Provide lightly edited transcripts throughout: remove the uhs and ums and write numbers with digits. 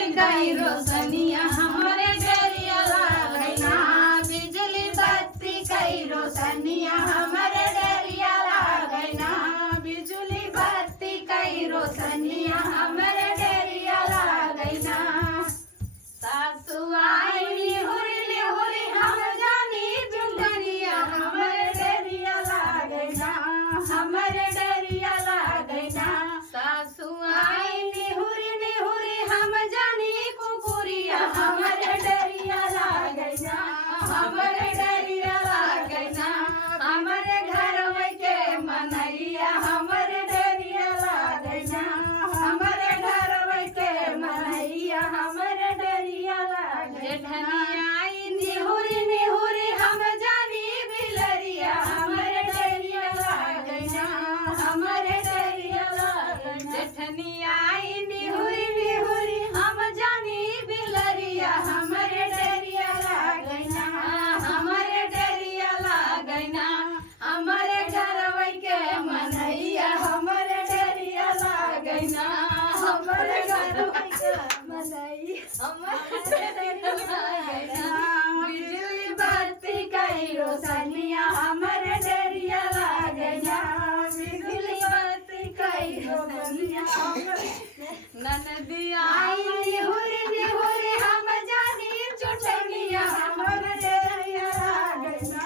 कई रोशनिया हमारे डरिया लागना, बिजली बत्ती कई रोशनिया हमारे डरिया लागना, बिजली बत्ती कई रोशनिया हमारे डरिया लागना। सासु आई हुरी हुरी हम जानी चुंदनिया हमारे डरिया लागना, हमारे डरिया लागना। सासु आई हुरी हम जानी कुकुरिया हमारे डरिया लागना, हमारे डरिया लागना। हमारे घर के मनैया हमारे डरिया लागना, हमारे घर के मनैया हमारे डरिया लागना। जेठनिया आई निहुरी हम जानी बिलरिया हमारे डरिया लागना, हमारे डरिया लागना। जेठनिया आई निहुरी हम जानी बिलरिया हमारे डरिया लागना, हमारे डरिया लागना। हमारे घर के मनैया हमारे डरिया लागना, हमारे घर के मनैया हमारे डरिया लागना। बिजली बत्ती कई रोशनिया हमारे डरिया लागना, बिजली बत्ती कई रोशनिया हमारे। ननदिया आई निहुरी हम जानी चुटनिया हमारे डरिया लागना,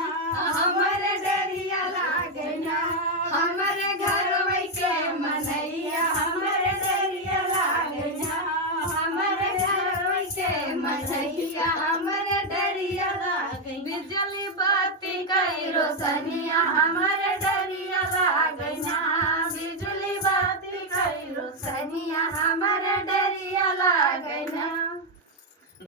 हमारे डरिया लागना। हमारे घर के मनैया हमारे डरिया लागना, हमारे घर के मनैया हमारे डरिया लागना। बिजली बत्ती कई रोशनिया हमारे डरिया लागना, बिजली बत्ती कई रोशनिया हमारे डरिया लागना।